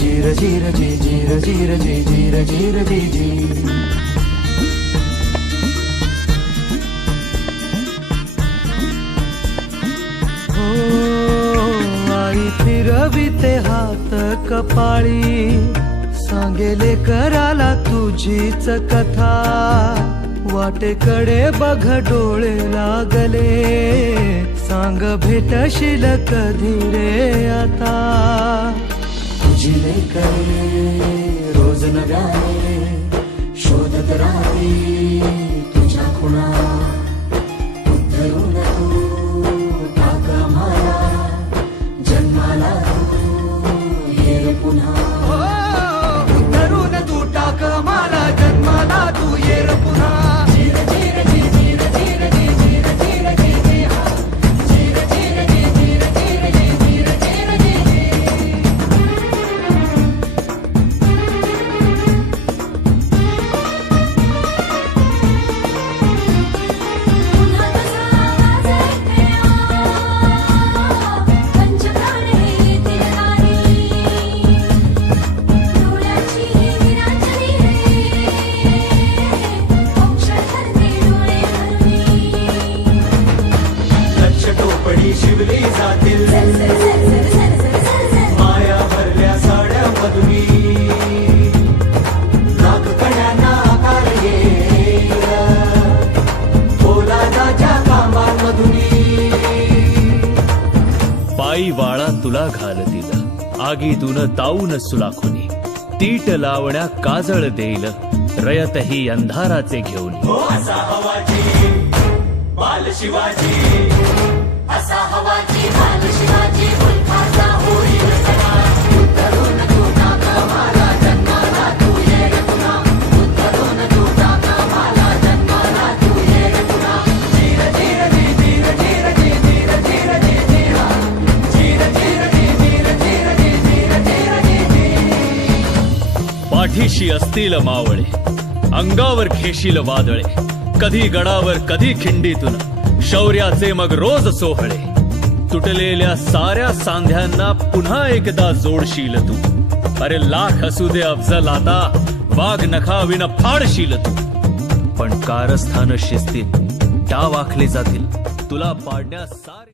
जीर जीर जी जीर जीर जी जीर जीर जी जी। आई फिरविते हात कपाळी सांगेले कराला तुझीच कथा. वाटेकडे बघ डोळे लागले सांग भेटशील कधी रे? tujakula साडी पायी वाळा तुला घाल दिला आगीतून ताऊन सुलाखुनी. तीट लावण्या काजळ देईल. रयतही अंधाराचे घेऊन. बाल शिवाजी पाठीशी असतील मावळे अंगावर खेशील वादळे कधी गडावर कधी खिंडीतून. शौर्याचे मग रोज सोहळे. तुटलेल्या साऱ्या सांध्यांना पुन्हा एकदा जोडशील तू. अरे लाख असू दे अफजल आता वाघ नखाविन फाडशील तू. पण कारस्थान शिस्तीत डाव आखले जातील. तुला पाडण्यास सारे